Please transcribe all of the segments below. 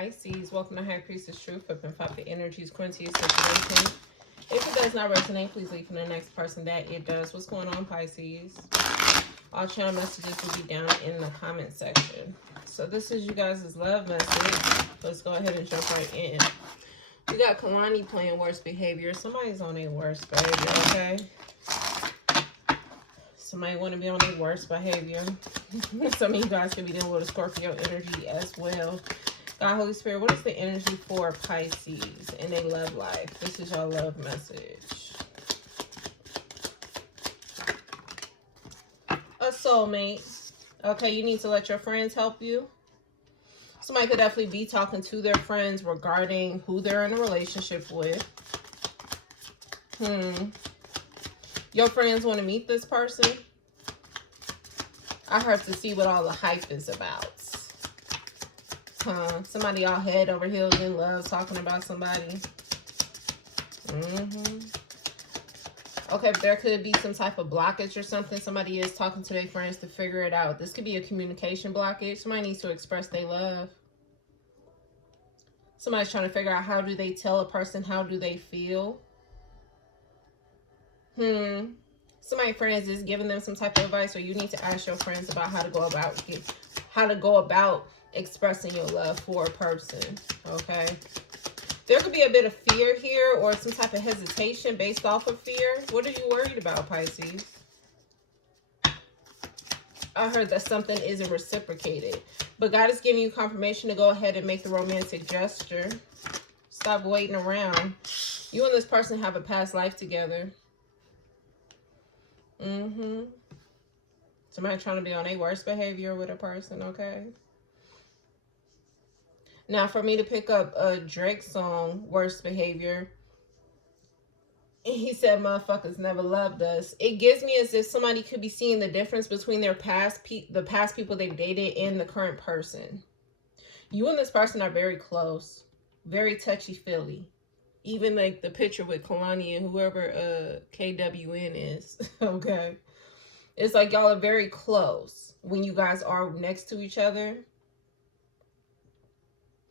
Pisces, welcome to High Priestess Truth. Open pop the energies according to your situation. If it does not resonate, please leave for the next person that it does. What's going on, Pisces? All channel messages will be down in the comment section. So this is you guys' love message. Let's go ahead and jump right in. We got Kalani playing worst behavior. Somebody's on their worst behavior, okay? Somebody want to be on their worst behavior. Some of you guys could be dealing with a Scorpio energy as well. God, Holy Spirit, what is the energy for Pisces in their love life? This is your love message. A soulmate. Okay, you need to let your friends help you. Somebody could definitely be talking to their friends regarding who they're in a relationship with. Your friends want to meet this person. I heard to see what all the hype is about. Somebody all head over heels in love talking about somebody. Okay, but there could be some type of blockage or something. Somebody is talking to their friends to figure it out. This could be a communication blockage. Somebody needs to express their love. Somebody's trying to figure out how do they tell a person how do they feel. Somebody's friends is giving them some type of advice, or you need to ask your friends about how to go about expressing your love for a person. Okay, there could be a bit of fear here or some type of hesitation based off of fear. What are you worried about, Pisces? I heard that something isn't reciprocated, but God is giving you confirmation to go ahead and make the romantic gesture. Stop waiting around. You and this person have a past life together. Somebody trying to be on their worst behavior with a person, okay? Now, for me to pick up a Drake song, Worst Behavior, he said, motherfuckers never loved us. It gives me as if somebody could be seeing the difference between their the past people they've dated and the current person. You and this person are very close, very touchy-feely. Even like the picture with Kalani and whoever KWN is, okay? It's like y'all are very close when you guys are next to each other.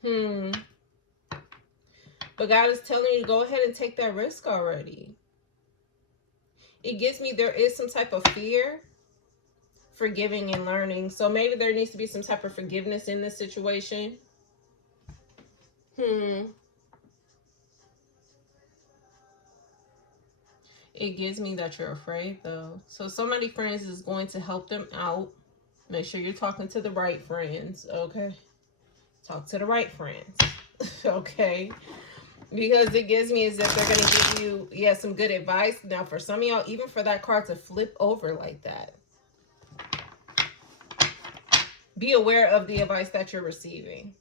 But God is telling you to go ahead and take that risk already. It gives me there is some type of fear, forgiving and learning. So maybe there needs to be some type of forgiveness in this situation. It gives me that you're afraid, though. So somebody friends is going to help them out. Make sure you're talking to the right friends, okay? Talk to the right friends, okay? Because it gives me as if they're going to give you, some good advice. Now, for some of y'all, even for that card to flip over like that, be aware of the advice that you're receiving.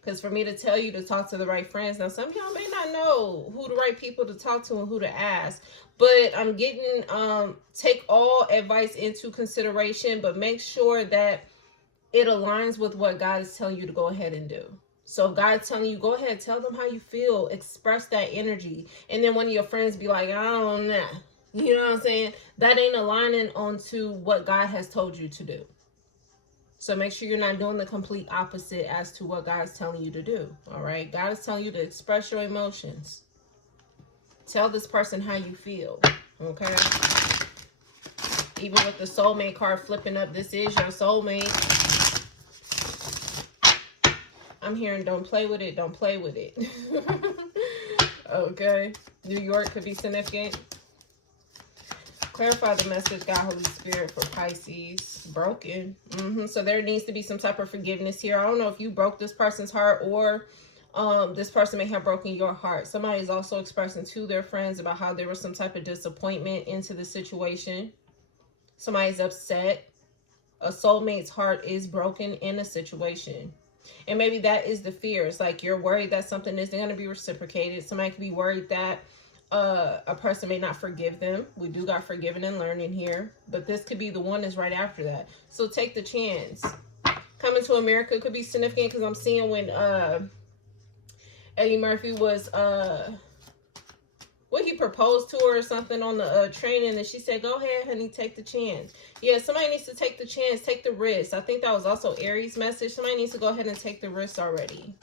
Because for me to tell you to talk to the right friends, now some of y'all may not know who the right people to talk to and who to ask. But I'm getting, take all advice into consideration, but make sure that it aligns with what God is telling you to go ahead and do. So if God's telling you, go ahead, tell them how you feel, express that energy. And then one of your friends be like, I don't know. You know what I'm saying? That ain't aligning onto what God has told you to do. So make sure you're not doing the complete opposite as to what God's telling you to do. All right. God is telling you to express your emotions. Tell this person how you feel. Okay. Even with the soulmate card flipping up, this is your soulmate. I'm hearing don't play with it. Don't play with it. Okay. New York could be significant. Clarify the message, God, Holy Spirit, for Pisces. Broken. So there needs to be some type of forgiveness here. I don't know if you broke this person's heart or this person may have broken your heart. Somebody is also expressing to their friends about how there was some type of disappointment into the situation. Somebody's upset. A soulmate's heart is broken in a situation. And maybe that is the fear. It's like you're worried that something isn't going to be reciprocated. Somebody could be worried that a person may not forgive them. We do got forgiving and learning here, but this could be the one that's right after that. So take the chance. Coming to America could be significant because I'm seeing when Eddie Murphy was he proposed to her or something on the train, and then she said, go ahead, honey, take the chance. Yeah, somebody needs to take the chance, take the risk. I think that was also Aries' message. Somebody needs to go ahead and take the risk already.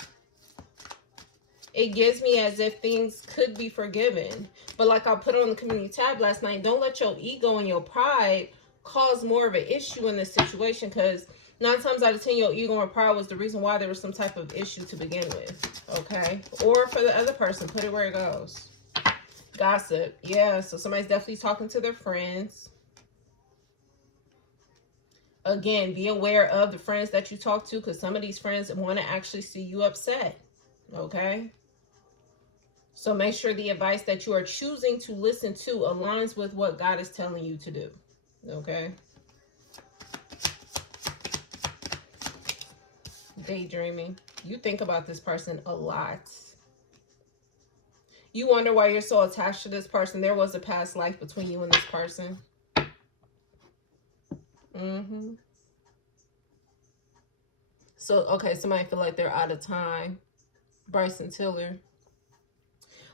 it gives me as if things could be forgiven. But like I put on the community tab last night, don't let your ego and your pride cause more of an issue in this situation, because 9 times out of 10 your ego and pride was the reason why there was some type of issue to begin with. Okay? Or for the other person, put it where it goes. Gossip. Yeah, so somebody's definitely talking to their friends. Again, be aware of the friends that you talk to, because some of these friends want to actually see you upset. Okay? So make sure the advice that you are choosing to listen to aligns with what God is telling you to do. Okay? Daydreaming. You think about this person a lot. You wonder why you're so attached to this person. There was a past life between you and this person. So, okay, somebody feel like they're out of time. Bryson Tiller.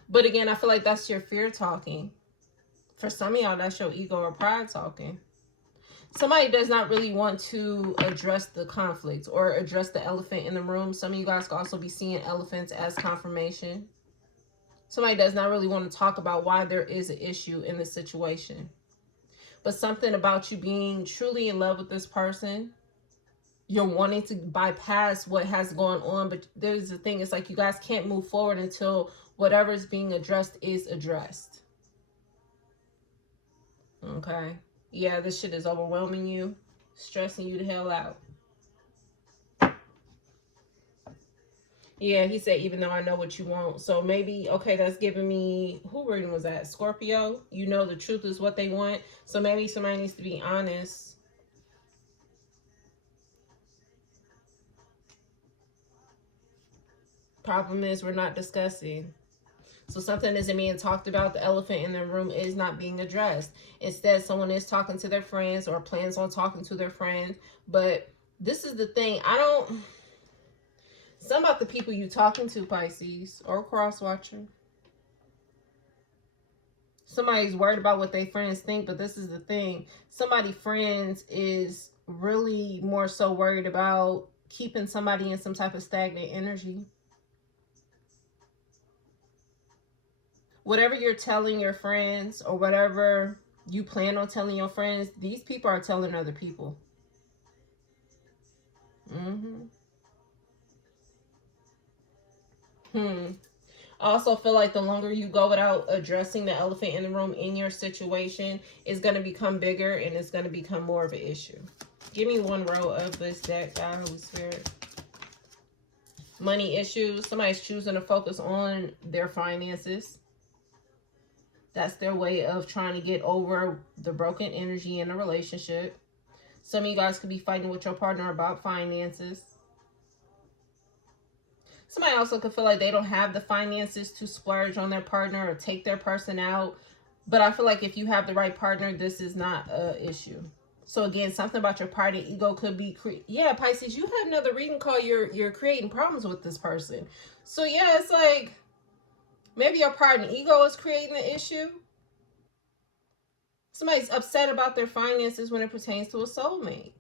But again, I feel like that's your fear talking. For some of y'all, that's your ego or pride talking. Somebody does not really want to address the conflict or address the elephant in the room. Some of you guys can also be seeing elephants as confirmation. Somebody does not really want to talk about why there is an issue in this situation. But something about you being truly in love with this person, you're wanting to bypass what has gone on. But there's the thing, it's like you guys can't move forward until whatever is being addressed is addressed. Okay? Yeah, this shit is overwhelming you, stressing you the hell out. Yeah, he said, even though I know what you want. So maybe, okay, that's giving me, who reading was that? Scorpio? You know the truth is what they want. So maybe somebody needs to be honest. Problem is we're not discussing. So something isn't being talked about. The elephant in the room is not being addressed. Instead, someone is talking to their friends or plans on talking to their friends. But this is the thing. Some about the people you talking to, Pisces, or cross watcher. Somebody's worried about what their friends think, but this is the thing. Somebody friends is really more so worried about keeping somebody in some type of stagnant energy. Whatever you're telling your friends or whatever you plan on telling your friends, these people are telling other people. I also feel like the longer you go without addressing the elephant in the room in your situation, it's going to become bigger and it's going to become more of an issue. Give me one row of this deck, God, Holy Spirit. Money issues. Somebody's choosing to focus on their finances. That's their way of trying to get over the broken energy in a relationship. Some of you guys could be fighting with your partner about finances. Somebody also could feel like they don't have the finances to splurge on their partner or take their person out. But I feel like if you have the right partner, this is not an issue. So again, something about your pride and ego could be, yeah, Pisces, you had another reading call, you're creating problems with this person. So yeah, it's like, maybe your pride and ego is creating the issue. Somebody's upset about their finances when it pertains to a soulmate.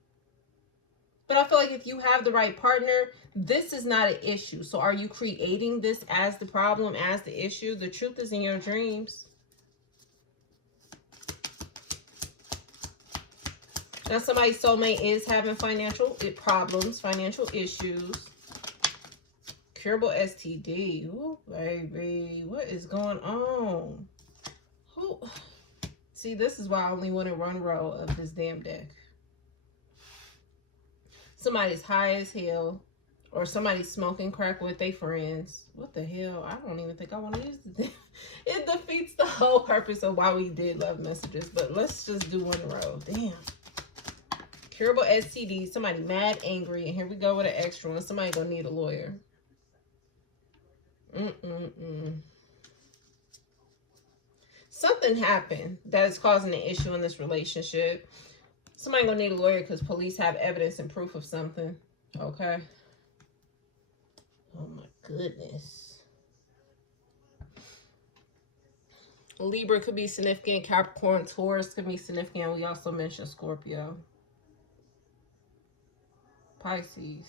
But I feel like if you have the right partner, this is not an issue. So are you creating this as the problem, as the issue? The truth is in your dreams. Now somebody's soulmate is having financial problems, financial issues. Curable STD. Ooh, baby. What is going on? Who? See, this is why I only wanted one row of this damn deck. Somebody's high as hell, or somebody's smoking crack with their friends. What the hell? I don't even think I want to use the it defeats the whole purpose of why we did love messages. But let's just do one row. Damn. Curable STD. Somebody mad, angry, and here we go with an extra one. Somebody gonna need a lawyer. Something happened that is causing an issue in this relationship. Somebody gonna need a lawyer because police have evidence and proof of something. Okay. Oh my goodness. Libra could be significant. Capricorn, Taurus could be significant. We also mentioned Scorpio. Pisces.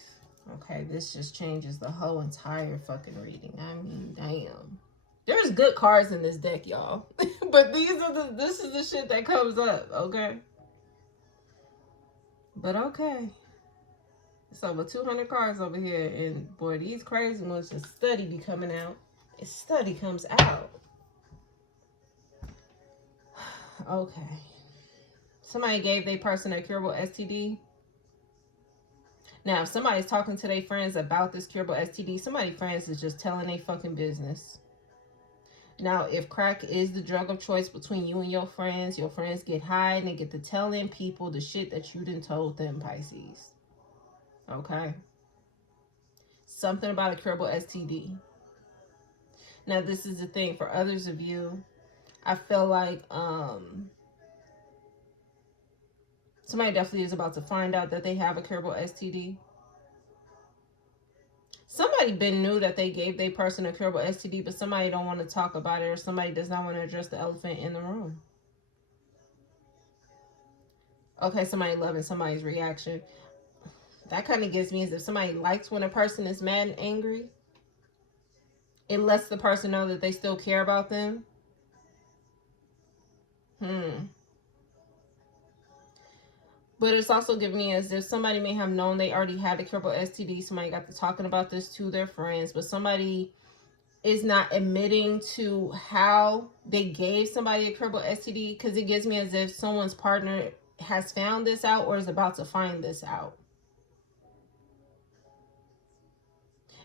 Okay, this just changes the whole entire fucking reading. I mean, damn. There's good cards in this deck, y'all. But this is the shit that comes up, okay? But okay. It's over 200 cards over here, and boy, these crazy ones just study be coming out. It study comes out. Okay. Somebody gave their person a curable STD. Now, if somebody's talking to their friends about this curable STD, somebody's friends is just telling their fucking business. Now, if crack is the drug of choice between you and your friends get high and they get to telling people the shit that you done told them, Pisces. Okay? Something about a curable STD. Now, this is the thing. For others of you, I feel like somebody definitely is about to find out that they have a curable STD. Somebody been knew that they gave their person a curable STD, but somebody don't want to talk about it, or somebody does not want to address the elephant in the room. Okay, somebody loving somebody's reaction. That kind of gives me as if somebody likes when a person is mad and angry. It lets the person know that they still care about them. But it's also giving me as if somebody may have known they already had a curable STD. Somebody got to talking about this to their friends, but somebody is not admitting to how they gave somebody a curable STD, because it gives me as if someone's partner has found this out or is about to find this out.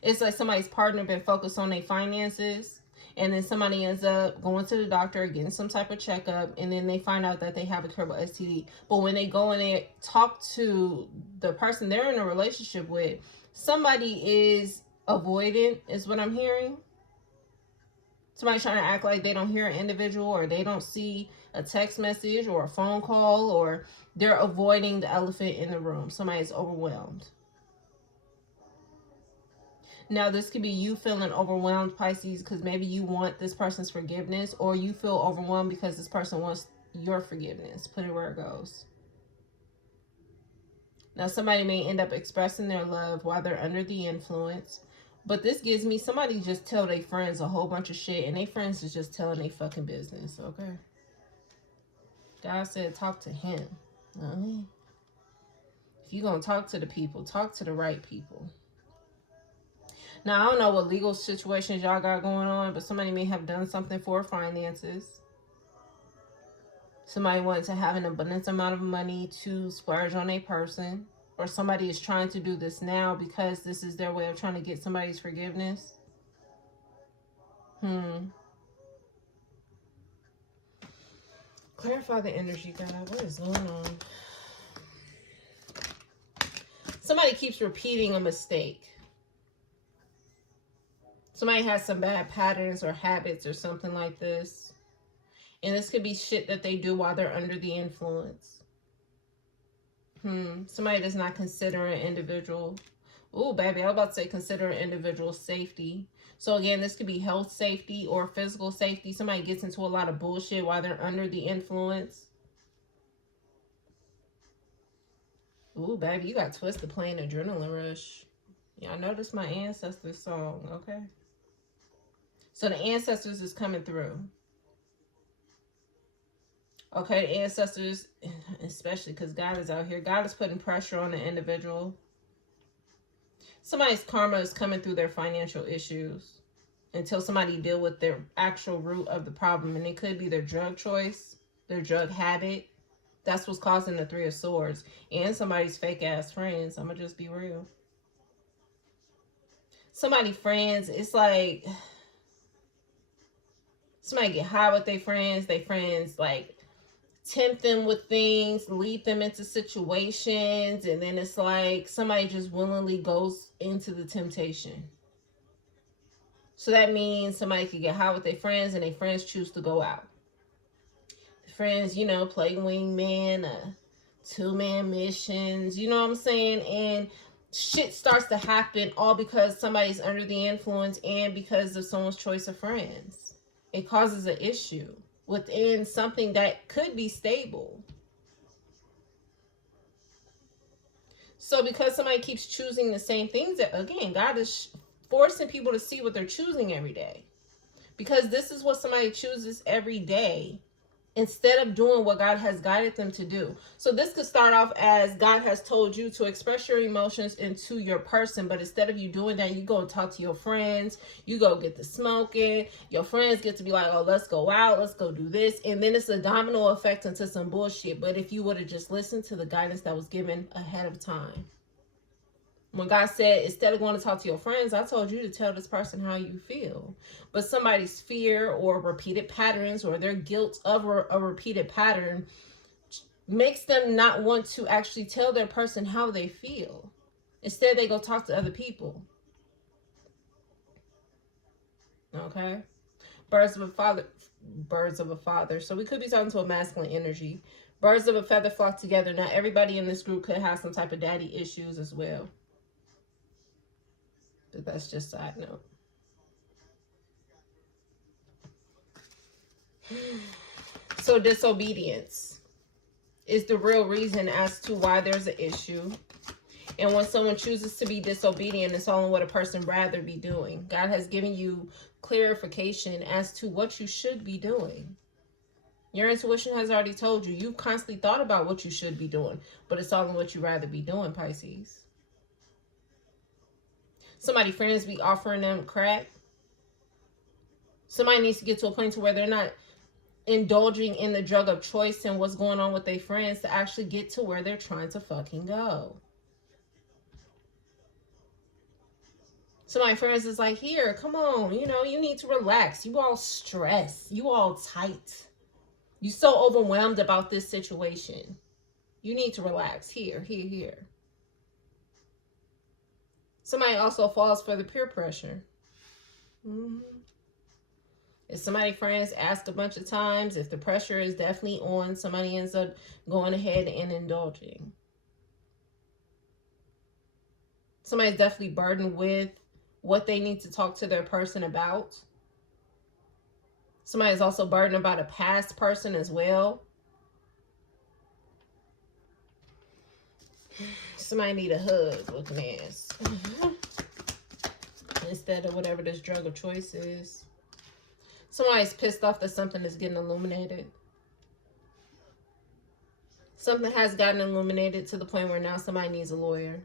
It's like somebody's partner been focused on their finances, and then somebody ends up going to the doctor, getting some type of checkup, and then they find out that they have a curable STD. But when they go in and talk to the person they're in a relationship with, somebody is avoidant, is what I'm hearing. Somebody trying to act like they don't hear an individual, or they don't see a text message or a phone call, or they're avoiding the elephant in the room. Somebody's overwhelmed. Now, this could be you feeling overwhelmed, Pisces, because maybe you want this person's forgiveness, or you feel overwhelmed because this person wants your forgiveness. Put it where it goes. Now, somebody may end up expressing their love while they're under the influence. But this gives me somebody just tell their friends a whole bunch of shit, and their friends is just telling their fucking business, okay? God said talk to him. If you're going to talk to the people, talk to the right people. Now, I don't know what legal situations y'all got going on, but somebody may have done something for finances. Somebody wants to have an abundance amount of money to splurge on a person. Or somebody is trying to do this now because this is their way of trying to get somebody's forgiveness. Clarify the energy, God. What is going on? Somebody keeps repeating a mistake. Somebody has some bad patterns or habits or something like this. And this could be shit that they do while they're under the influence. Somebody does not consider an individual. Ooh, baby, I was about to say consider an individual safety. So again, this could be health safety or physical safety. Somebody gets into a lot of bullshit while they're under the influence. Ooh, baby, you got Twisted playing Adrenaline Rush. Yeah, I noticed my ancestors song, okay? So the ancestors is coming through. Okay, the ancestors, especially because God is out here. God is putting pressure on the individual. Somebody's karma is coming through their financial issues until somebody deal with their actual root of the problem. And it could be their drug choice, their drug habit. That's what's causing the 3 of Swords. And somebody's fake ass friends. I'm going to just be real. Somebody friends, it's like somebody get high with their friends. They friends like tempt them with things, lead them into situations, and then it's like somebody just willingly goes into the temptation. So that means somebody could get high with their friends and their friends choose to go out. The friends, you know, play wingman, 2-man missions, you know what I'm saying? And shit starts to happen all because somebody's under the influence and because of someone's choice of friends. It causes an issue within something that could be stable. So because somebody keeps choosing the same things, again, God is forcing people to see what they're choosing every day. Because this is what somebody chooses every day, instead of doing what God has guided them to do. So this could start off as God has told you to express your emotions into your person, but instead of you doing that, you go and talk to your friends, you go get the smoking, your friends get to be like, oh, let's go out, let's go do this, and then it's a domino effect into some bullshit. But if you would have just listened to the guidance that was given ahead of time, when God said, instead of going to talk to your friends, I told you to tell this person how you feel. But somebody's fear or repeated patterns or their guilt of a repeated pattern makes them not want to actually tell their person how they feel. Instead, they go talk to other people. Okay? Birds of a father. So we could be talking to a masculine energy. Birds of a feather flock together. Now, everybody in this group could have some type of daddy issues as well. But that's just a side note. So disobedience is the real reason as to why there's an issue. And when someone chooses to be disobedient, it's only what a person rather be doing. God has given you clarification as to what you should be doing. Your intuition has already told you. You've constantly thought about what you should be doing, but it's only what you rather be doing, Pisces. Somebody friends be offering them crack. Somebody needs to get to a point to where they're not indulging in the drug of choice and what's going on with their friends to actually get to where they're trying to fucking go. So my friends is like, here, come on, you need to relax. You all stressed. You all tight. You so overwhelmed about this situation. You need to relax. Here. Somebody also falls for the peer pressure. Mm-hmm. If somebody friends ask a bunch of times, if the pressure is definitely on, somebody ends up going ahead and indulging. Somebody's definitely burdened with what they need to talk to their person about. Somebody's also burdened about a past person as well. Somebody need a hug looking ass. Instead of whatever this drug of choice is. Somebody's pissed off that something is getting illuminated. Something has gotten illuminated to the point where now somebody needs a lawyer.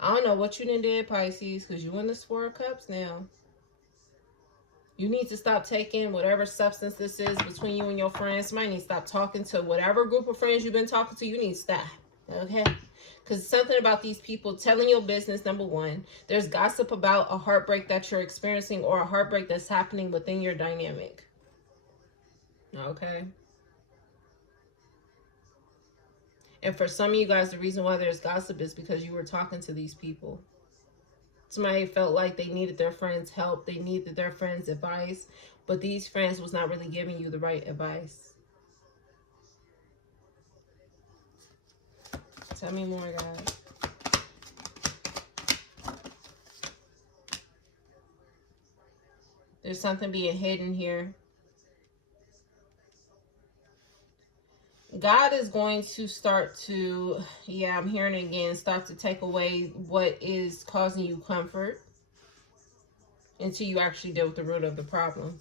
I don't know what you did, Pisces, because you in this Four of Cups now. You need to stop taking whatever substance this is between you and your friends. Somebody needs to stop talking to whatever group of friends you've been talking to. You need to stop. Okay? Because something about these people telling your business, number one. There's gossip about a heartbreak that you're experiencing or a heartbreak that's happening within your dynamic. Okay? And for some of you guys, the reason why there's gossip is because you were talking to these people. Somebody felt like they needed their friends' help. They needed their friends' advice. But these friends was not really giving you the right advice. Tell me more, God. There's something being hidden here. God is going to start to, I'm hearing it again, start to take away what is causing you comfort until you actually deal with the root of the problem.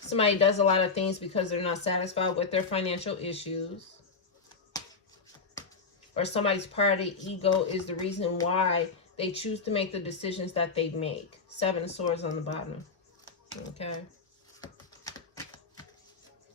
Somebody does a lot of things because they're not satisfied with their financial issues. Or somebody's part of the ego is the reason why they choose to make the decisions that they make. 7 of Swords on the bottom. Okay.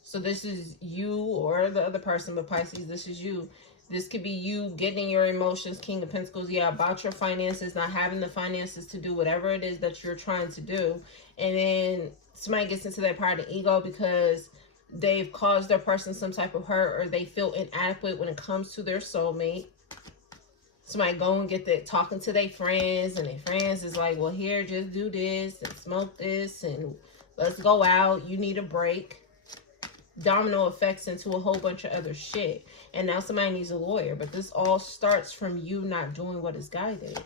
So this is you or the other person, but Pisces, this is you. This could be you getting your emotions, King of Pentacles, about your finances, not having the finances to do whatever it is that you're trying to do. And then somebody gets into their part of the ego because they've caused their person some type of hurt or they feel inadequate when it comes to their soulmate. Somebody go and get that talking to their friends and their friends is like, well, here, just do this and smoke this and let's go out. You need a break. Domino effects into a whole bunch of other shit. And now somebody needs a lawyer. But this all starts from you not doing what is guided.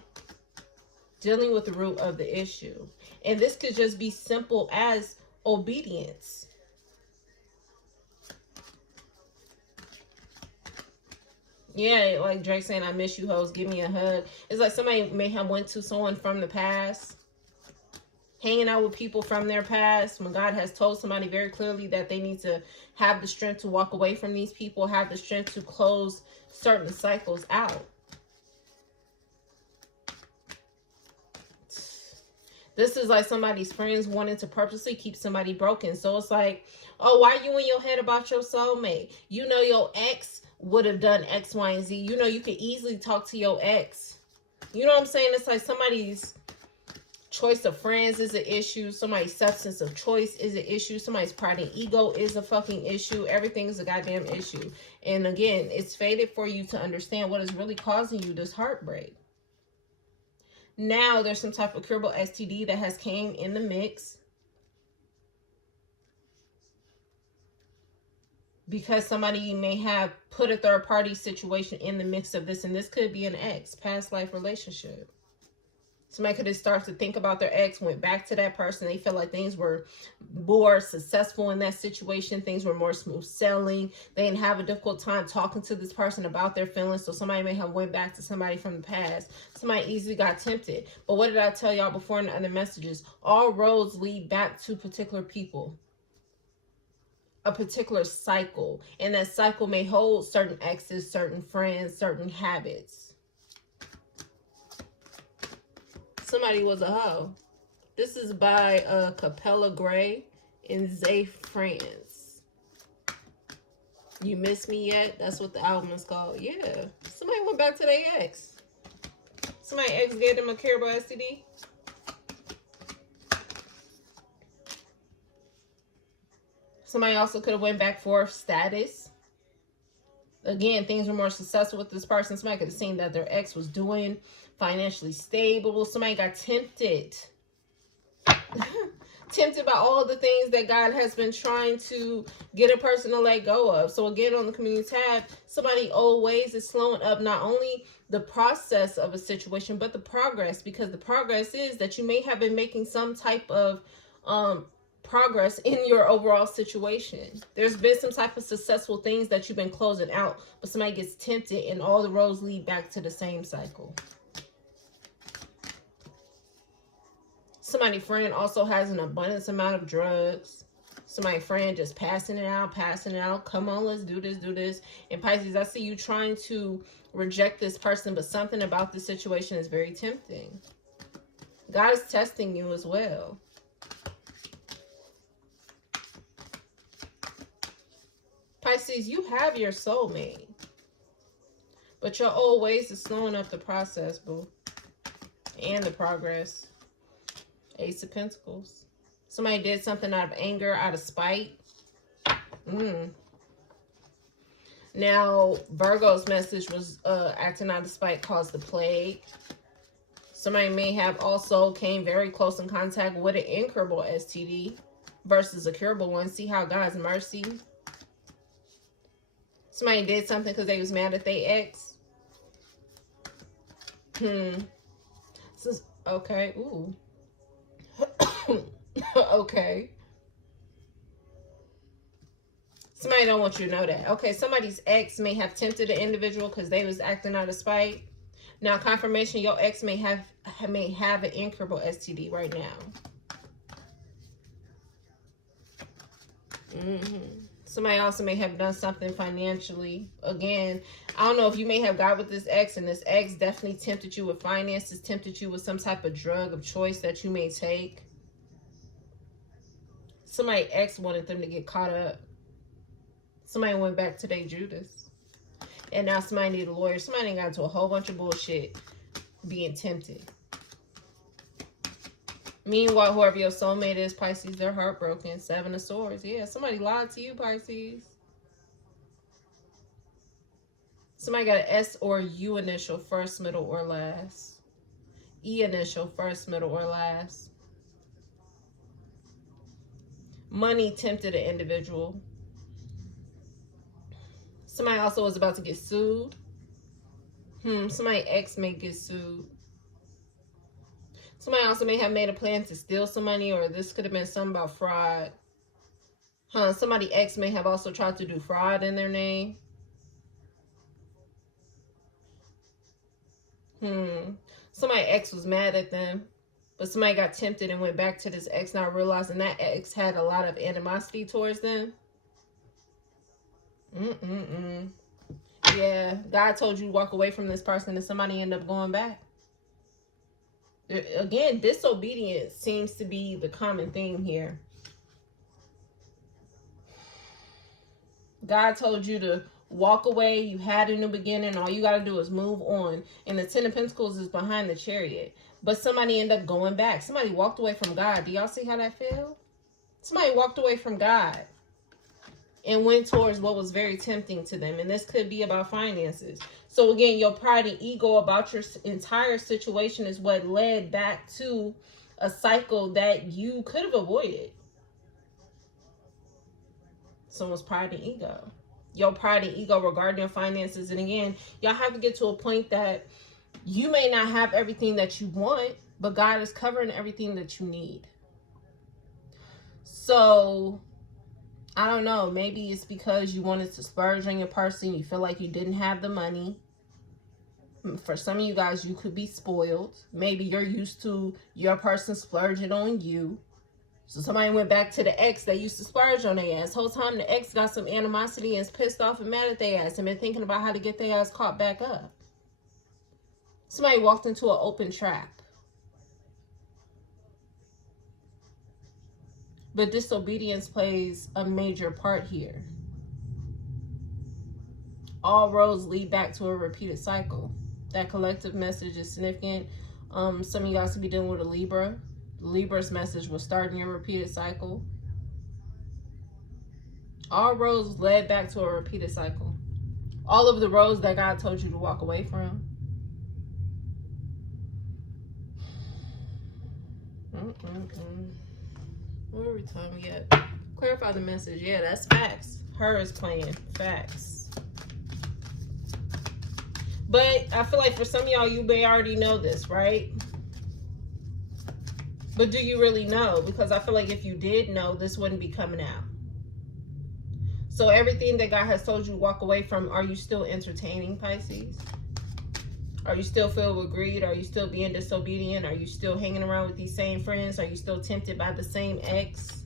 Dealing with the root of the issue. And this could just be simple as obedience. Yeah, like Drake saying, I miss you hoes, give me a hug. It's like somebody may have went to someone from the past, hanging out with people from their past, when God has told somebody very clearly that they need to have the strength to walk away from these people, have the strength to close certain cycles out. This is like somebody's friends wanting to purposely keep somebody broken. So it's like, oh, why you in your head about your soulmate? You know your ex would have done X, Y, and Z. You know you can easily talk to your ex. You know what I'm saying? It's like somebody's choice of friends is an issue. Somebody's substance of choice is an issue. Somebody's pride and ego is a fucking issue. Everything is a goddamn issue. And again, it's fated for you to understand what is really causing you this heartbreak. Now there's some type of curable STD that has came in the mix because somebody may have put a third party situation in the mix of this, and this could be an ex, past life relationship. Somebody could have started to think about their ex, went back to that person. They felt like things were more successful in that situation. Things were more smooth sailing. They didn't have a difficult time talking to this person about their feelings. So somebody may have went back to somebody from the past. Somebody easily got tempted. But what did I tell y'all before in the other messages? All roads lead back to particular people, a particular cycle. And that cycle may hold certain exes, certain friends, certain habits. Somebody was a hoe. This is by Capella Gray in Zay, France. You Miss Me Yet? That's what the album is called. Yeah. Somebody went back to their ex. Somebody ex gave them a curable STD. Somebody also could have went back for status. Again, things were more successful with this person. Somebody could have seen that their ex was doing financially stable. Somebody got tempted. Tempted by all the things that God has been trying to get a person to let go of. So again, on the community tab, somebody old ways is slowing up not only the process of a situation, but the progress, because the progress is that you may have been making some type of progress in your overall situation. There's been some type of successful things that you've been closing out, but somebody gets tempted and all the roads lead back to the same cycle. Somebody friend also has an abundance amount of drugs. Somebody friend just passing it out. Come on, let's do this. And Pisces, I see you trying to reject this person, but something about this situation is very tempting. God is testing you as well. Pisces, you have your soulmate, but your old ways is slowing up the process, boo, and the progress. Ace of Pentacles. Somebody did something out of anger, out of spite. Now, Virgo's message was acting out of spite caused the plague. Somebody may have also came very close in contact with an incurable STD versus a curable one. See how God's mercy. Somebody did something because they was mad at their ex. Okay. Ooh. Okay. Somebody don't want you to know that. Okay, somebody's ex may have tempted an individual because they was acting out of spite. Now, confirmation, your ex may have an incurable STD right now. Somebody also may have done something financially. Again, I don't know if you may have got with this ex, and this ex definitely tempted you with finances, tempted you with some type of drug of choice that you may take. Somebody ex wanted them to get caught up. Somebody went back to their Judas. And now somebody need a lawyer. Somebody got into a whole bunch of bullshit being tempted. Meanwhile, whoever your soulmate is, Pisces, they're heartbroken. 7 of Swords. Yeah, somebody lied to you, Pisces. Somebody got an S or U initial, first, middle, or last. E initial, first, middle, or last. Money tempted an individual. Somebody also was about to get sued. Somebody ex may get sued. Somebody also may have made a plan to steal some money, or this could have been something about fraud. Somebody ex may have also tried to do fraud in their name. Somebody ex was mad at them, but somebody got tempted and went back to this ex, not realizing that ex had a lot of animosity towards them. Yeah, God told you to walk away from this person and somebody ended up going back. Again, disobedience seems to be the common theme here. God told you to walk away. You had a new beginning. All you got to do is move on. And the Ten of Pentacles is behind the Chariot. But somebody ended up going back. Somebody walked away from God. Do y'all see how that feels? Somebody walked away from God and went towards what was very tempting to them. And this could be about finances. So again, your pride and ego about your entire situation is what led back to a cycle that you could have avoided. Someone's pride and ego. Your pride and ego regarding your finances. And again, y'all have to get to a point that you may not have everything that you want, but God is covering everything that you need. So I don't know, maybe it's because you wanted to splurge on your person. You feel like you didn't have the money. For some of you guys, you could be spoiled. Maybe you're used to your person splurging on you. So somebody went back to the ex that used to splurge on their ass. Whole time the ex got some animosity and is pissed off and mad at their ass and been thinking about how to get their ass caught back up. Somebody walked into an open trap. But disobedience plays a major part here. All roads lead back to a repeated cycle. That collective message is significant. Some of you guys could be dealing with a Libra. Libra's message was starting your repeated cycle. All roads led back to a repeated cycle. All of the roads that God told you to walk away from. Where are we time yet? Clarify the message. Yeah, that's facts. Her is playing facts. But I feel like for some of y'all, you may already know this, right? But do you really know? Because I feel like if you did know, this wouldn't be coming out. So everything that God has told you to walk away from, are you still entertaining, Pisces? Are you still filled with greed? Are you still being disobedient? Are you still hanging around with these same friends? Are you still tempted by the same ex?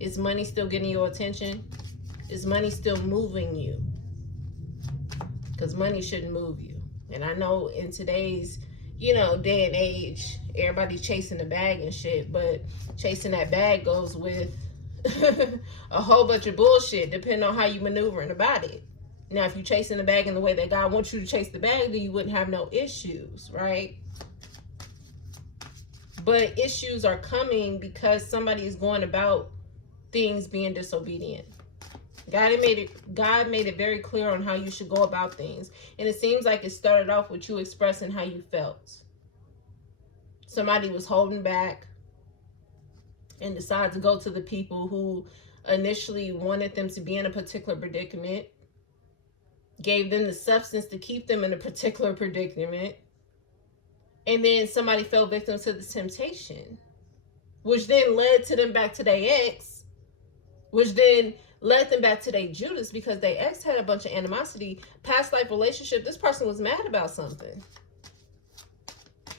Is money still getting your attention? Is money still moving you? Because money shouldn't move you. And I know in today's, day and age, everybody's chasing the bag and shit, but chasing that bag goes with a whole bunch of bullshit, depending on how you maneuvering about it. Now, if you're chasing the bag in the way that God wants you to chase the bag, then you wouldn't have no issues, right? But issues are coming because somebody is going about things being disobedient. God made it very clear on how you should go about things. And it seems like it started off with you expressing how you felt. Somebody was holding back and decided to go to the people who initially wanted them to be in a particular predicament, gave them the substance to keep them in a particular predicament, and then somebody fell victim to the temptation, which then led to them back to their ex, which then led them back to their Judas, because their ex had a bunch of animosity, past life relationship. This person was mad about something.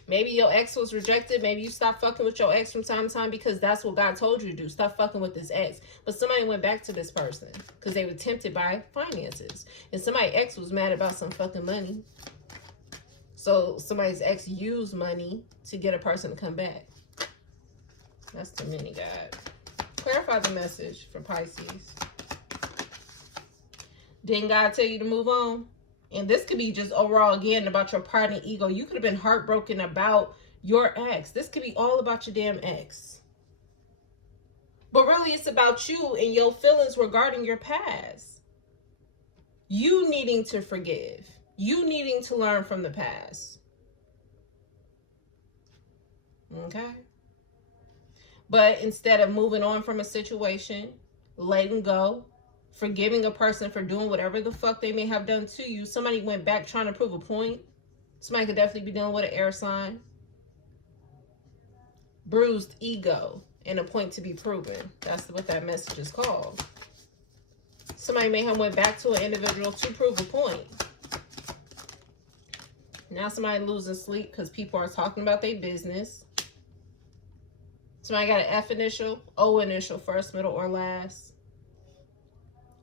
Maybe your ex was rejected. Maybe you stopped fucking with your ex from time to time because that's what God told you to do. Stop fucking with this ex. But somebody went back to this person because they were tempted by finances. And somebody's ex was mad about some fucking money. So somebody's ex used money to get a person to come back. That's too many, God. Clarify the message for Pisces. Didn't God tell you to move on? And this could be just overall, again, about your pride and ego. You could have been heartbroken about your ex. This could be all about your damn ex. But really, it's about you and your feelings regarding your past. You needing to forgive. You needing to learn from the past. Okay? But instead of moving on from a situation, letting go, forgiving a person for doing whatever the fuck they may have done to you, somebody went back trying to prove a point. Somebody could definitely be dealing with an air sign. Bruised ego and a point to be proven. That's what that message is called. Somebody may have went back to an individual to prove a point. Now somebody losing sleep because people are talking about their business. Somebody got an F initial, O initial, first, middle, or last.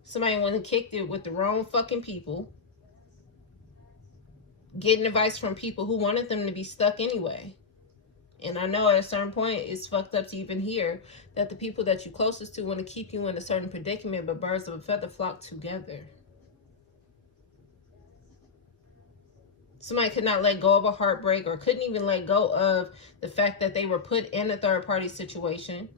Somebody went and kicked it with the wrong fucking people. Getting advice from people who wanted them to be stuck anyway. And I know at a certain point it's fucked up to even hear that the people that you closest to want to keep you in a certain predicament, but birds of a feather flock together. Somebody could not let go of a heartbreak or couldn't even let go of the fact that they were put in a third party situation.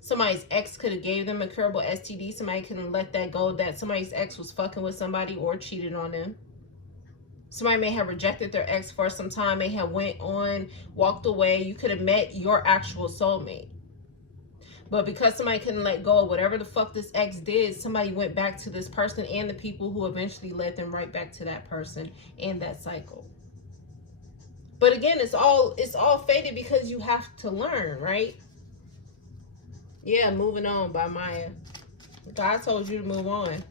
Somebody's ex could have gave them a curable STD. Somebody couldn't let that go, that somebody's ex was fucking with somebody or cheated on them. Somebody may have rejected their ex for some time, may have went on, walked away. You could have met your actual soulmate. But because somebody couldn't let go of whatever the fuck this ex did, somebody went back to this person and the people who eventually led them right back to that person and that cycle. But again, it's all fated because you have to learn, right? Yeah, moving on by Maya. God told you to move on.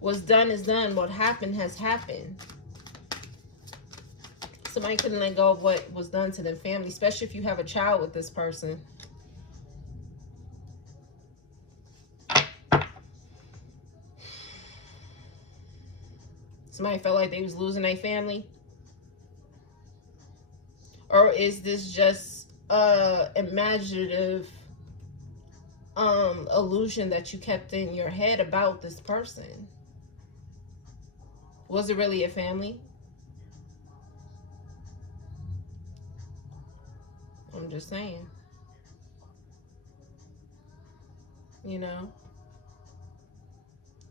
What's done is done. What happened has happened. Somebody couldn't let go of what was done to their family, especially if you have a child with this person. Somebody felt like they was losing their family. Or is this just imaginative illusion that you kept in your head about this person? Was it really a family? I'm just saying. You know?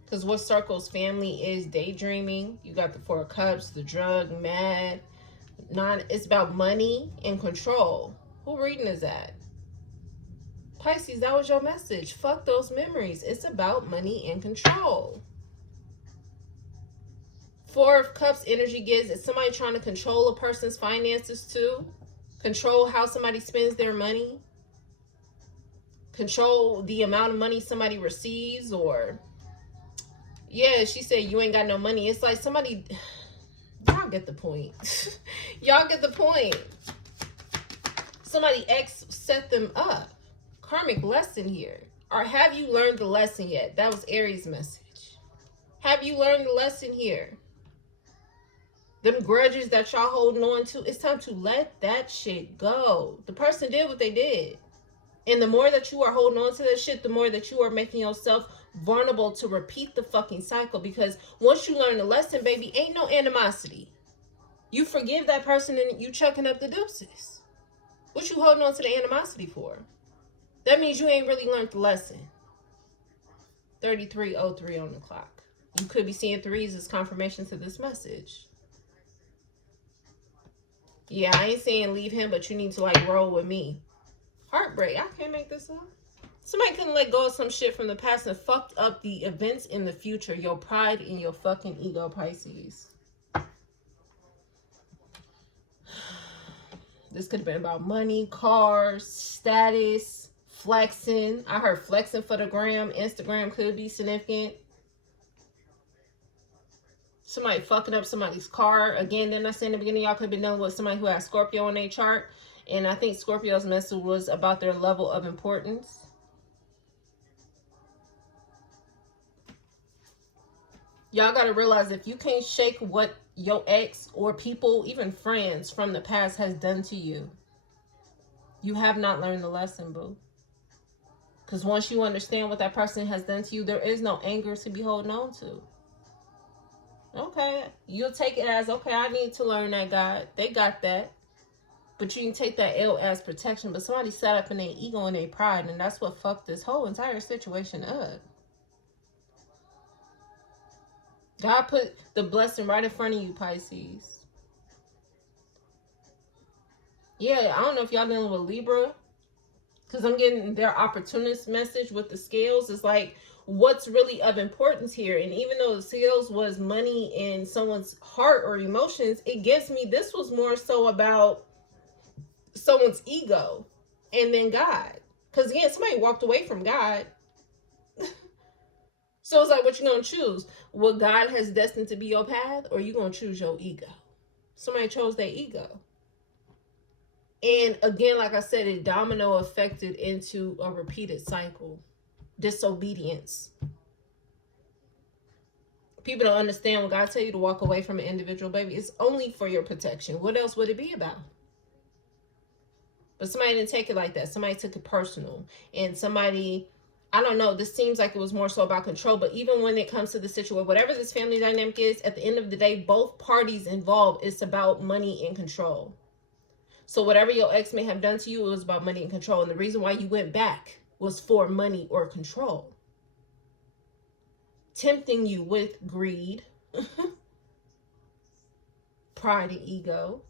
Because what circles family is daydreaming. You got the Four of Cups, the drug, mad. It's about money and control. Who reading is that? Pisces, that was your message. Fuck those memories. It's about money and control. Four of Cups energy gives is somebody trying to control a person's finances too. Control how somebody spends their money. Control the amount of money somebody receives. Or, yeah, she said you ain't got no money. It's like somebody... Y'all get the point. Y'all get the point. Somebody ex set them up. Karmic lesson here. Or have you learned the lesson yet? That was Aries' message. Have you learned the lesson here? Them grudges that y'all holding on to, it's time to let that shit go. The person did what they did. And the more that you are holding on to that shit, the more that you are making yourself vulnerable to repeat the fucking cycle. Because once you learn the lesson, baby, ain't no animosity. You forgive that person and you chucking up the deuces. What you holding on to the animosity for? That means you ain't really learned the lesson. 3303 on the clock. You could be seeing threes as confirmation to this message. Yeah, I ain't saying leave him, but you need to like roll with me. Heartbreak. I can't make this up. Somebody couldn't let go of some shit from the past and fucked up the events in the future. Your pride and your fucking ego, Pisces. This could have been about money, cars, status, flexing. I heard flexing for the gram. Instagram could be significant. Somebody fucking up somebody's car. Again, didn't I say in the beginning, y'all could have been dealing with somebody who has Scorpio on their chart. And I think Scorpio's message was about their level of importance. Y'all got to realize if you can't shake what your ex or people, even friends from the past has done to you, you have not learned the lesson, boo. Because once you understand what that person has done to you, there is no anger to be holding on to. Okay, you'll take it as, okay, I need to learn that, God. They got that. But you can take that L as protection. But somebody sat up in their ego and their pride, and that's what fucked this whole entire situation up. God put the blessing right in front of you, Pisces. Yeah, I don't know if y'all dealing with Libra, because I'm getting their opportunist message with the scales. It's like, what's really of importance here? And even though the scales was money in someone's heart or emotions, it gives me this was more so about someone's ego and then God. Because again, somebody walked away from God. So it's like, what you gonna choose? What God has destined to be your path, or you gonna choose your ego? Somebody chose their ego. And again, like I said, it domino affected into a repeated cycle. Disobedience. People don't understand when God tell you to walk away from an individual, baby, it's only for your protection. What else would it be about? But somebody didn't take it like that. Somebody took it personal. And somebody, I don't know, this seems like it was more so about control. But even when it comes to the situation, whatever this family dynamic is, at the end of the day, both parties involved, it's about money and control. So whatever your ex may have done to you, it was about money and control. And the reason why you went back was for money or control. Tempting you with greed, pride and ego,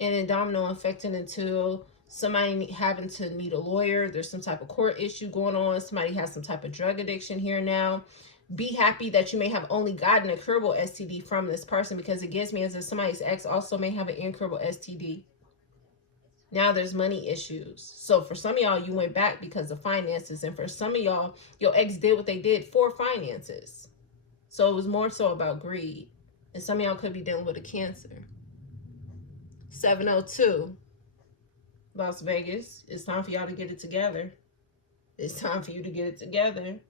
and then domino affecting until somebody having to meet a lawyer. There's some type of court issue going on. Somebody has some type of drug addiction here now. Be happy that you may have only gotten a curable STD from this person, because it gives me as if somebody's ex also may have an incurable STD. Now there's money issues. So for some of y'all, you went back because of finances. And for some of y'all, your ex did what they did for finances. So it was more so about greed. And some of y'all could be dealing with a Cancer. 702, Las Vegas. It's time for y'all to get it together. It's time for you to get it together.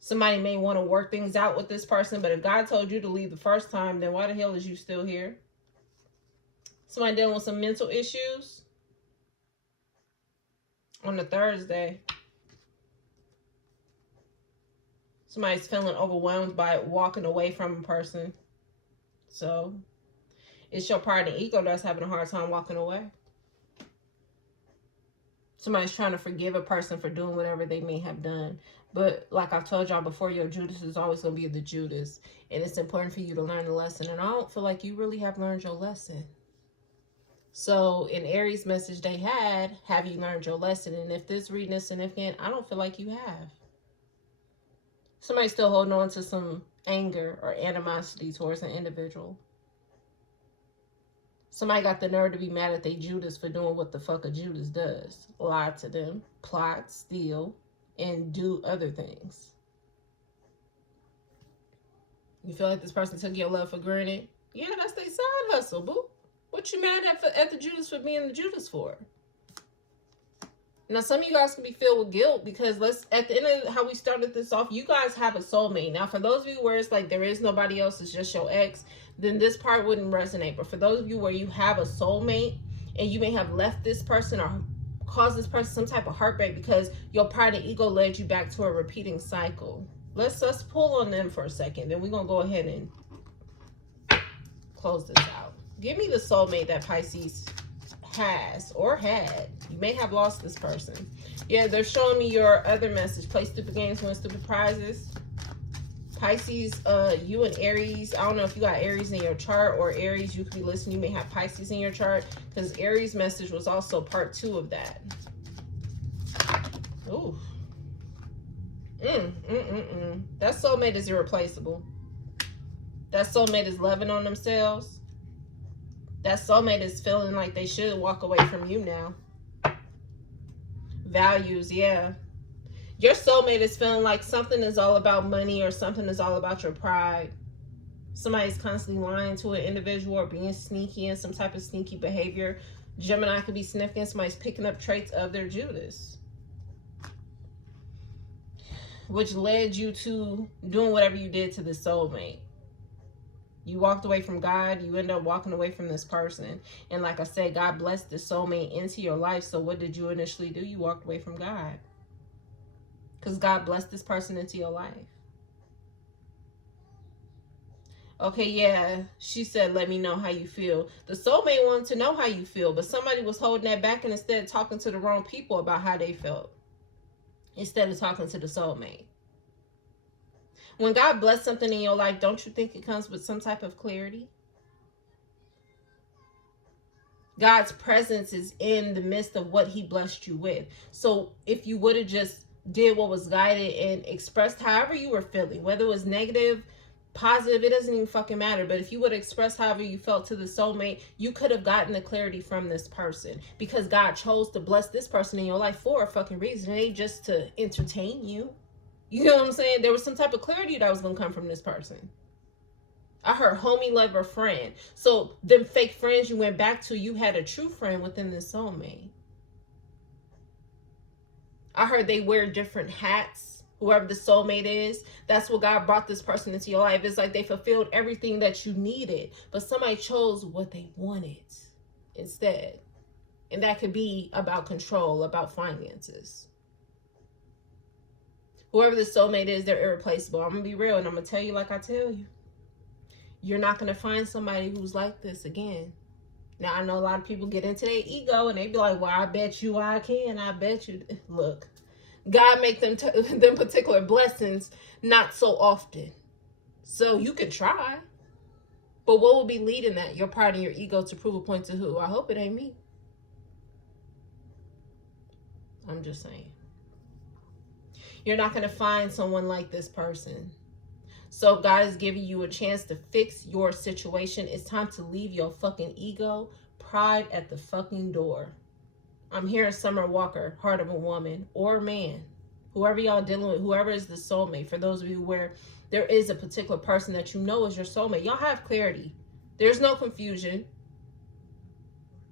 Somebody may want to work things out with this person, but if God told you to leave the first time, then why the hell is you still here? Somebody dealing with some mental issues on a Thursday. Somebody's feeling overwhelmed by walking away from a person. So it's your pride and ego that's having a hard time walking away. Somebody's trying to forgive a person for doing whatever they may have done. But like I've told y'all before, your Judas is always going to be the Judas. And it's important for you to learn the lesson. And I don't feel like you really have learned your lesson. So in Aries message they had, have you learned your lesson? And if this reading is significant, I don't feel like you have. Somebody's still holding on to some anger or animosity towards an individual. Somebody got the nerve to be mad at they Judas for doing what the fuck a Judas does. Lie to them, plot, steal, and do other things. You feel like this person took your love for granted? Yeah, that's their side hustle, boo. What you mad at the Judas for being the Judas for? Now, some of you guys can be filled with guilt because at the end of how we started this off, you guys have a soulmate. Now, for those of you where it's like there is nobody else, it's just your ex, then this part wouldn't resonate. But for those of you where you have a soulmate and you may have left this person or caused this person some type of heartbreak because your pride and ego led you back to a repeating cycle. Let's pull on them for a second. Then we're going to go ahead and close this out. Give me the soulmate that Pisces has or had. You may have lost this person. Yeah, they're showing me your other message. Play stupid games, win stupid prizes. Pisces, you and Aries. I don't know if you got Aries in your chart, or Aries, you could be listening. You may have Pisces in your chart, because Aries message was also part 2 of that. Ooh. That soulmate is irreplaceable. That soulmate is loving on themselves. That soulmate is feeling like they should walk away from you now. Values, yeah. Your soulmate is feeling like something is all about money or something is all about your pride. Somebody's constantly lying to an individual or being sneaky in some type of sneaky behavior. Gemini could be significant. Somebody's picking up traits of their Judas, which led you to doing whatever you did to the soulmate. You walked away from God. You end up walking away from this person. And like I said, God blessed the soulmate into your life. So what did you initially do? You walked away from God. Because God blessed this person into your life. Okay, yeah. She said, let me know how you feel. The soulmate wanted to know how you feel. But somebody was holding that back and instead talking to the wrong people about how they felt. Instead of talking to the soulmate. When God bless something in your life, don't you think it comes with some type of clarity? God's presence is in the midst of what he blessed you with. So if you would have just did what was guided and expressed however you were feeling, whether it was negative, positive, it doesn't even fucking matter. But if you would have expressed however you felt to the soulmate, you could have gotten the clarity from this person. Because God chose to bless this person in your life for a fucking reason. It ain't just to entertain you. You know what I'm saying? There was some type of clarity that was going to come from this person. I heard homie, lover, friend. So them fake friends you went back to, you had a true friend within this soulmate. I heard they wear different hats. Whoever the soulmate is, that's what God brought this person into your life. It's like they fulfilled everything that you needed, but somebody chose what they wanted instead. And that could be about control, about finances. Whoever the soulmate is, they're irreplaceable. I'm going to be real, and I'm going to tell you like I tell you. You're not going to find somebody who's like this again. Now, I know a lot of people get into their ego, and they be like, well, I bet you I can. I bet you. Look, God make them particular blessings not so often. So you can try. But what will be leading that? Your pride and your ego to prove a point to who? I hope it ain't me. I'm just saying. You're not going to find someone like this person. So God is giving you a chance to fix your situation. It's time to leave your fucking ego, pride at the fucking door. I'm hearing Summer Walker, heart of a woman or man. Whoever y'all dealing with, whoever is the soulmate. For those of you where there is a particular person that you know is your soulmate, y'all have clarity. There's no confusion.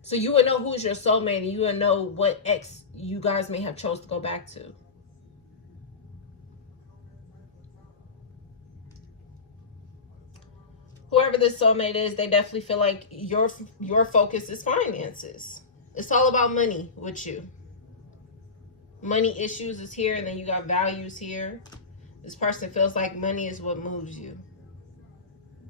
So you would know who's your soulmate, and you would know what ex you guys may have chose to go back to. Whoever this soulmate is, they definitely feel like your focus is finances. It's all about money with you. Money issues is here, and then you got values here. This person feels like money is what moves you.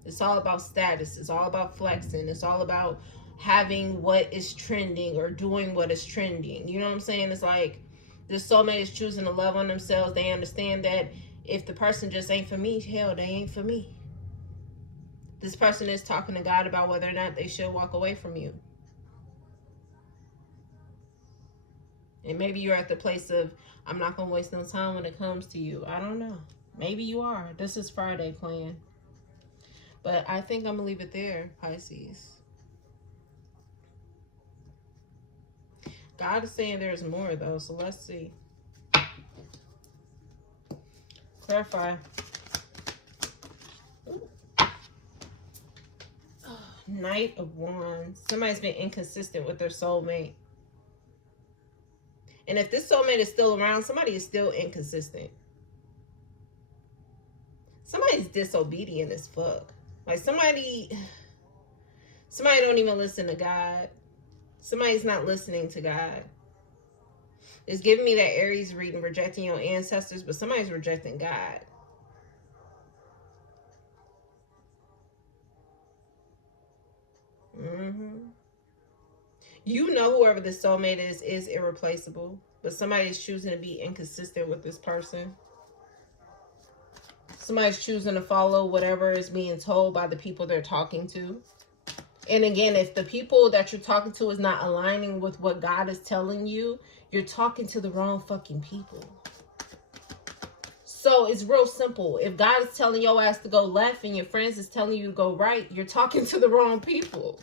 It's all about status. It's all about flexing. It's all about having what is trending or doing what is trending. You know what I'm saying? It's like this soulmate is choosing to love on themselves. They understand that if the person just ain't for me, hell, they ain't for me. This person is talking to God about whether or not they should walk away from you. And maybe you're at the place of, I'm not going to waste no time when it comes to you. I don't know. Maybe you are. This is Friday plan. But I think I'm going to leave it there, Pisces. God is saying there's more, though. So let's see. Clarify. Knight of Wands. Somebody's been inconsistent with their soulmate. And if this soulmate is still around, somebody is still inconsistent. Somebody's disobedient as fuck. Like somebody don't even listen to God. Somebody's not listening to God. It's giving me that Aries reading, rejecting your ancestors, but somebody's rejecting God. You know whoever this soulmate is irreplaceable, but somebody is choosing to be inconsistent with this person. Somebody's choosing to follow whatever is being told by the people they're talking to. And again, if the people that you're talking to is not aligning with what God is telling you, you're talking to the wrong fucking people. So it's real simple. If God is telling your ass to go left and your friends is telling you to go right, you're talking to the wrong people.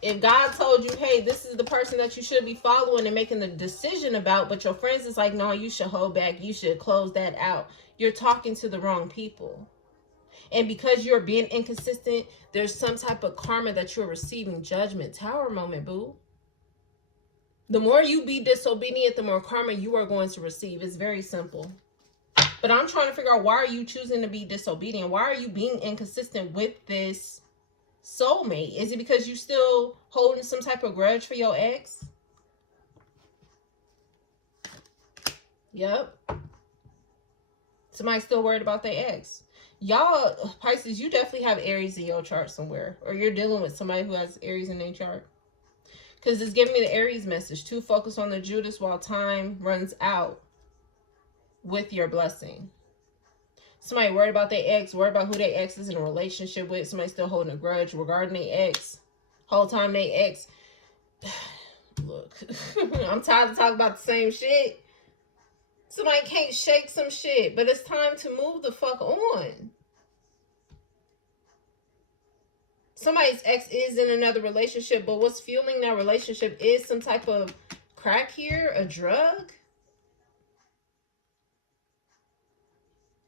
If God told you, hey, this is the person that you should be following and making the decision about, but your friends is like, no, you should hold back. You should close that out. You're talking to the wrong people. And because you're being inconsistent, there's some type of karma that you're receiving. Judgment. Tower moment, boo. The more you be disobedient, the more karma you are going to receive. It's very simple. But I'm trying to figure out, why are you choosing to be disobedient? Why are you being inconsistent with this soulmate? Is it because you still holding some type of grudge for your ex? Yep. Somebody's still worried about their ex. Y'all, Pisces, you definitely have Aries in your chart somewhere. Or you're dealing with somebody who has Aries in their chart. Because it's giving me the Aries message. To focus on the Judas while time runs out with your blessing. Somebody worried about their ex, worried about who their ex is in a relationship with. Somebody still holding a grudge regarding their ex. Whole time their ex. Look, I'm tired of talking about the same shit. Somebody can't shake some shit, but it's time to move the fuck on. Somebody's ex is in another relationship, but what's fueling that relationship is some type of crack here, a drug.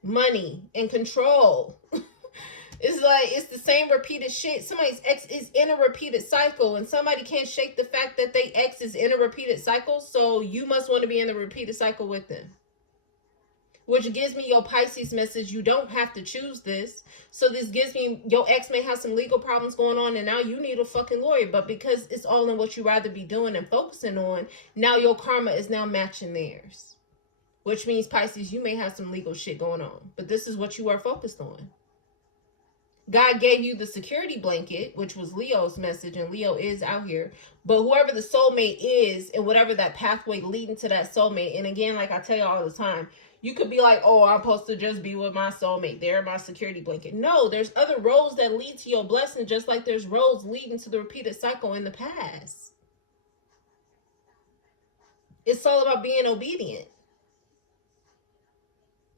money, and control. It's like it's the same repeated shit. Somebody's ex is in a repeated cycle, and somebody can't shake the fact that they ex is in a repeated cycle. So you must want to be in the repeated cycle with them. Which gives me your Pisces message. You don't have to choose this. So this gives me your ex may have some legal problems going on, and now you need a fucking lawyer. But because it's all in what you rather be doing and focusing on, now your karma is now matching theirs. Which means, Pisces, you may have some legal shit going on, but this is what you are focused on. God gave you the security blanket, which was Leo's message, and Leo is out here. But whoever the soulmate is, and whatever that pathway leading to that soulmate, and again, like I tell you all the time, you could be like, oh, I'm supposed to just be with my soulmate. They're my security blanket. No, there's other roads that lead to your blessing, just like there's roads leading to the repeated cycle in the past. It's all about being obedient.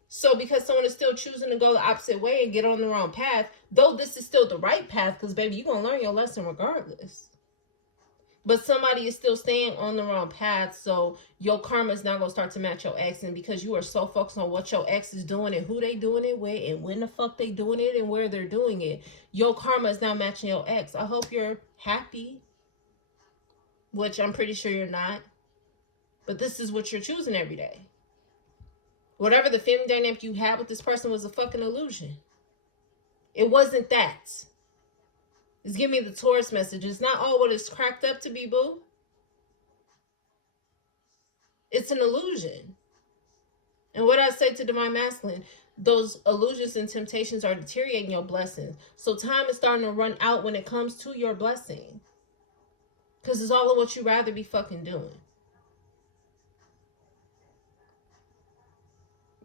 So because someone is still choosing to go the opposite way and get on the wrong path, though this is still the right path, because baby, you're going to learn your lesson regardless. But somebody is still staying on the wrong path, so your karma is not going to start to match your ex. And because you are so focused on what your ex is doing and who they doing it with and when the fuck they doing it and where they're doing it, your karma is now matching your ex. I hope you're happy, which I'm pretty sure you're not. But this is what you're choosing every day. Whatever the family dynamic you had with this person was a fucking illusion. It wasn't that. It's giving me the Taurus message. It's not all what it's cracked up to be, boo. It's an illusion. And what I say to Divine Masculine, those illusions and temptations are deteriorating your blessing. So time is starting to run out when it comes to your blessing. Because it's all of what you rather be fucking doing.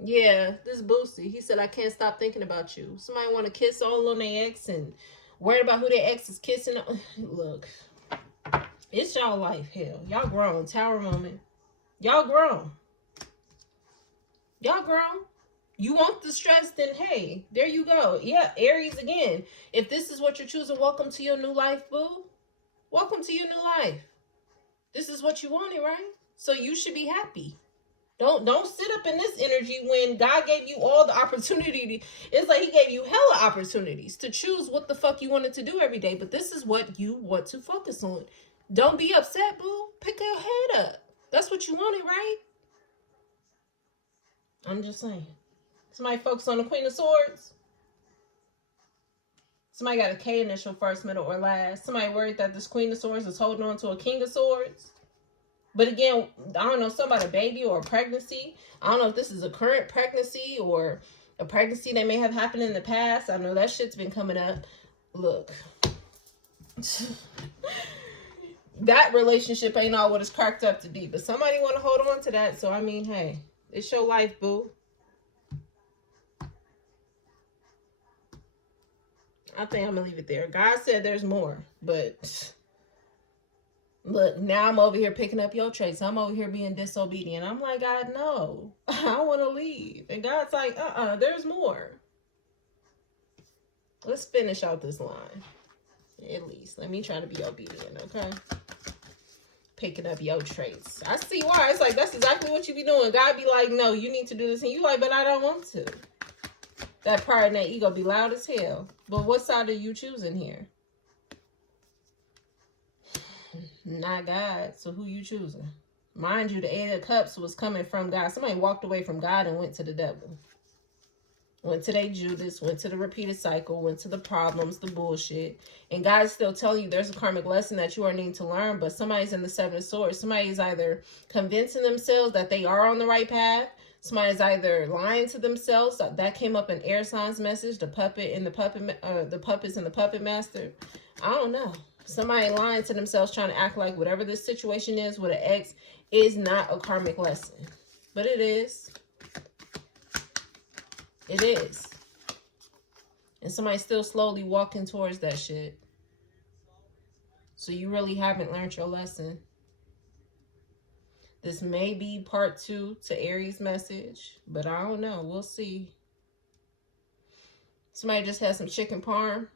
Yeah, this Boosie, he said, I can't stop thinking about you. Somebody want to kiss all on their ex and worried about who their ex is kissing. Look, it's y'all life, hell. Y'all grown. Tower moment. Y'all grown. Y'all grown. You want the stress, then hey, there you go. Yeah, Aries again. If this is what you're choosing, welcome to your new life, boo. Welcome to your new life. This is what you wanted, right? So you should be happy. Don't sit up in this energy when God gave you all the opportunity. It's like he gave you hella opportunities to choose what the fuck you wanted to do every day. But this is what you want to focus on. Don't be upset, boo. Pick your head up. That's what you wanted, right? I'm just saying. Somebody focus on the Queen of Swords. Somebody got a K initial, first, middle, or last. Somebody worried that this Queen of Swords is holding on to a King of Swords. But again, I don't know, something about a baby or a pregnancy. I don't know if this is a current pregnancy or a pregnancy that may have happened in the past. I know that shit's been coming up. Look. That relationship ain't all what it's cracked up to be. But somebody want to hold on to that. So, I mean, hey, it's your life, boo. I think I'm going to leave it there. God said there's more. But look, now I'm over here picking up your traits. I'm over here being disobedient. I'm like, God, no. I want to leave. And God's like, there's more. Let's finish out this line. At least. Let me try to be obedient, okay? Picking up your traits. I see why. It's like, that's exactly what you be doing. God be like, no, you need to do this. And you like, but I don't want to. That pride and that ego be loud as hell. But what side are you choosing here? Not God. So who you choosing? Mind you, the 8 of Cups was coming from God. Somebody walked away from God and went to the devil. Went to their Judas, went to the repeated cycle, went to the problems, the bullshit. And God's still telling you there's a karmic lesson that you are needing to learn, but somebody's in the 7 of Swords. Somebody's either convincing themselves that they are on the right path. Somebody's either lying to themselves. That came up in air signs message, the puppet and the puppets and the puppet master. I don't know. Somebody lying to themselves, trying to act like whatever this situation is with an ex is not a karmic lesson. But it is. It is. And somebody's still slowly walking towards that shit. So you really haven't learned your lesson. This may be part 2 to Aries message, but I don't know. We'll see. Somebody just had some chicken parm.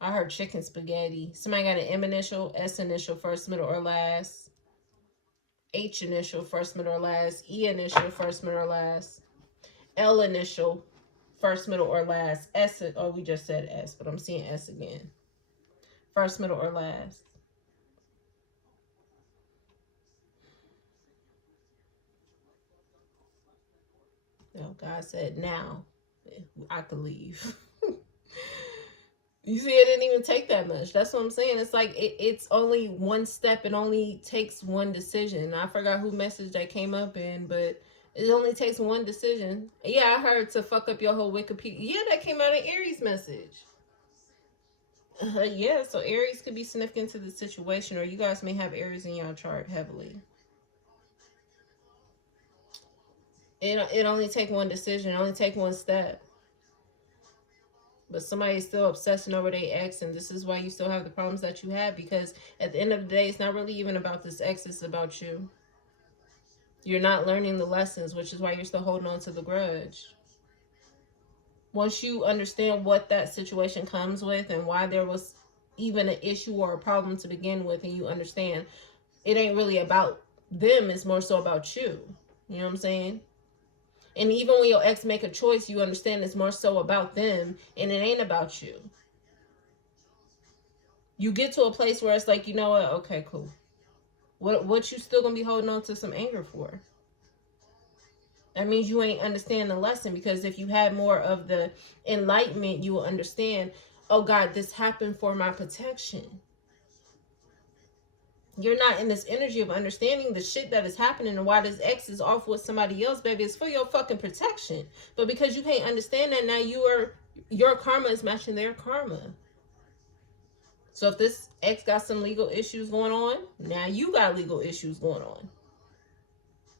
I heard chicken spaghetti. Somebody got an M initial, S initial, first, middle, or last. H initial, first, middle, or last. E initial, first, middle, or last. L initial, first, middle, or last. S, oh, we just said S, but I'm seeing S again. First, middle, or last. Oh, God said, now I could leave. You see, it didn't even take that much. That's what I'm saying. It's like it's only one step. It only takes one decision. I forgot who message that came up in, but it only takes one decision. Yeah, I heard to fuck up your whole Wikipedia. Yeah, that came out in Aries message. Yeah, so Aries could be significant to the situation, or you guys may have Aries in your chart heavily. It only take one decision. It only take one step. But somebody is still obsessing over their ex, and this is why you still have the problems that you have, because at the end of the day, it's not really even about this ex, it's about you. You're not learning the lessons, which is why you're still holding on to the grudge. Once you understand what that situation comes with and why there was even an issue or a problem to begin with, and you understand it ain't really about them, it's more so about you. You know what I'm saying? And even when your ex make a choice, you understand it's more so about them and it ain't about you. You get to a place where it's like, you know what? Okay, cool. What you still gonna be holding on to some anger for? That means you ain't understand the lesson, because if you had more of the enlightenment, you will understand, oh God, this happened for my protection. You're not in this energy of understanding the shit that is happening and why this ex is off with somebody else, baby. It's for your fucking protection. But because you can't understand that, now your karma is matching their karma. So if this ex got some legal issues going on, now you got legal issues going on.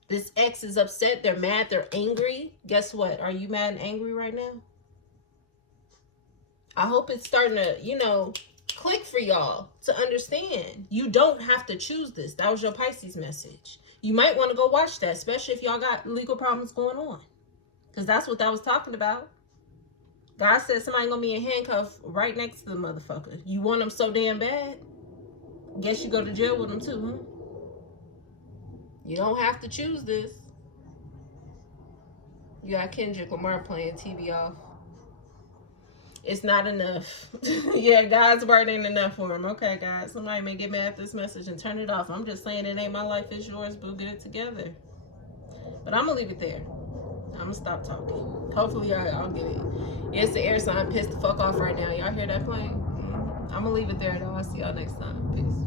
This ex is upset, they're mad, they're angry. Guess what? Are you mad and angry right now? I hope it's starting to, click for y'all to understand. You don't have to choose this. That was your Pisces message. You might want to go watch that, especially if y'all got legal problems going on. Because that's what that was talking about. God said somebody gonna be in handcuffs right next to the motherfucker. You want them so damn bad? Guess you go to jail with them too, huh? You don't have to choose this. You got Kendrick Lamar playing TV off. It's not enough. Yeah, God's word ain't enough for him. Okay, God, somebody may get mad at this message and turn it off. I'm just saying it ain't my life, it's yours, boo. Get it together. But I'm gonna leave it there. I'm gonna stop talking. Hopefully y'all get it. It's the air sign pissed the fuck off right now. Y'all hear that playing? I'm gonna leave it there though. I'll see y'all next time. Peace.